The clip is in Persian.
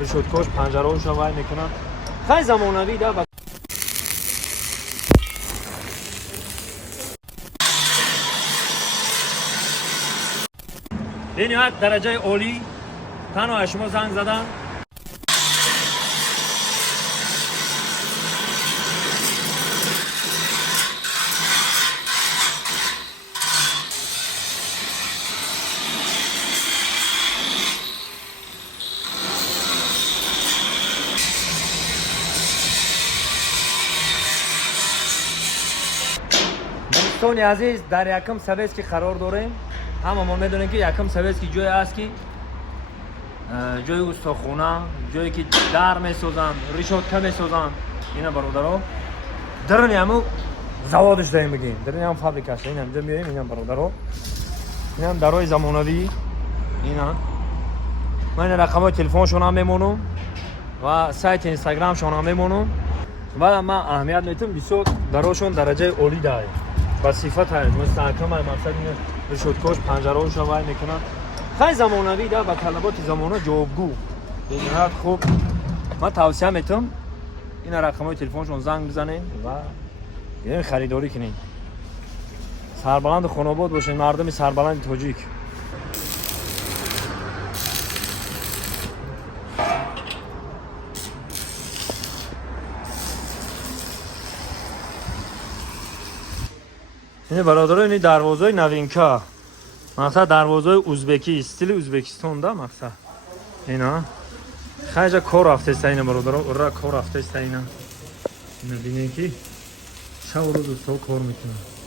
رشدکش پنجره‌اش رو وای میکنن. خیلی زمانوی ده. به نهایت درجه عالی تنها شما زنگ زدن. دوستان عزیز، در یکم سویسکی قرار داریم. همه ما میدونیم که یکم سویسکی جای است که جای استخونه، جایی که در میسازن، ریشاتکه میسازن. اینا برادرها درن همو زوادش داریم بگیم، درن هم فابریکاش. این هم میاریم، این هم برادرها، این هم درای زمانوی. اینا من رقم تلفنشون هم میمونم و سایت اینستاگرامشون هم میمونم. و من اهمیت میتونم بسیار دراشون درجه عالی داره. با صفت هست مستحکم های مقصد اینه رشدکش پنجره‌اش رو وای میکنن. خیلی زمانوی ده، با طلبات زمانه جوابگو. به نهایت خوب. من توصیه میتونم این رقم تلفنشون زنگ بزنین و بیاین خریداری کنین. سربلند خانواد باشین، مردم سربلند تاجیک. این برادران این دروازه نوینکا، مقصد دروازه ازبکی، استیل ازبکستان ده مقصد. اینا خیلی کار رفته است اینا برادران، اورا کار رفته است اینا. ببینید که شب و روز کار میکنن.